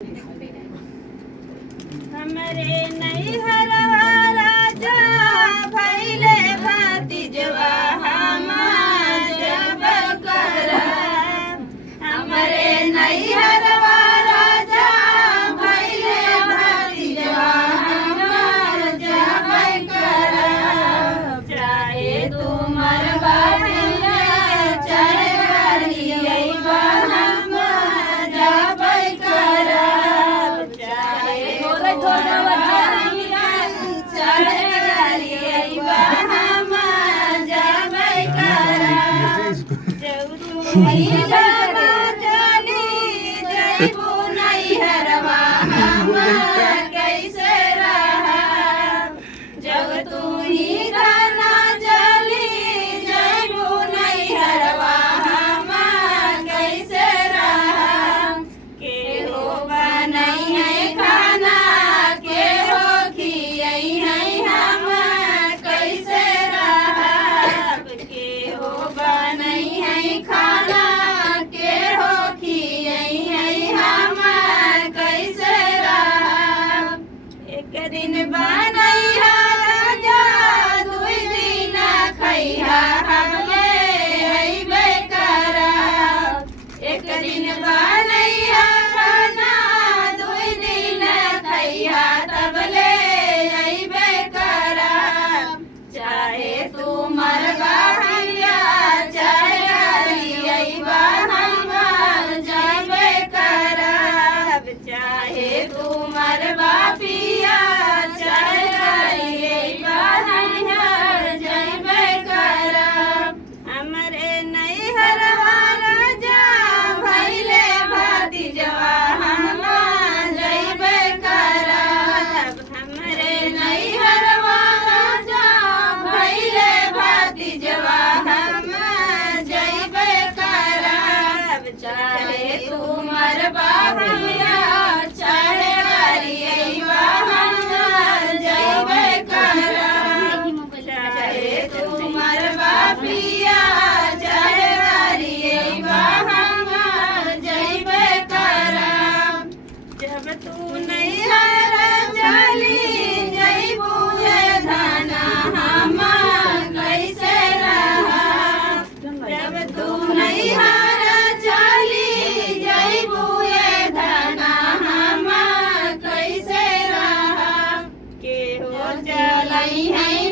हमरे नैहर राजा भइले भतीजवा हमार जब करब। हमरे नैहर राजा भइले भतीजवा हमार जब करब। चाहे तुमर बाटिया चाहे गरियैबा हम जब करब। चाहे कैसे रहब जब तू ही गाना जली जैबू नैहरवा हमार कैसे रहब। के हो बनई है खाना के हो खियई है हम कैसे रहब। के हो बनई है खाना के हो खियई है हम कैसे रहब। एक दिन बनैहा राजा दुई दिन खैहा हमे अइबे करब। एक दिन बनैहा खाना दुई दिन खैहा तबले अइबे करब। चाहे तुमर बहनिया चाहे गरियैबा हम जइबे करब। चाहे तुमर बापिया चाहे गरियैबा हम जइबे करब। हमरे नैहर राजा भइले भतीजवा हम जइबे करब। हमरे नैहर राजा भइले भतीजवा हम जइबे करब। चाहे तुमर बापिया चाहे गरियैबा हम जइबे करब। चाहे तुमर बापिया चाहे गरियैबा हम जइबे करब। जब तू नैहर चली जइबू हे धना हम कैसे रहब। जब तू नैहर चली जइबू हे धना हम कैसे रहब। के हो चलई है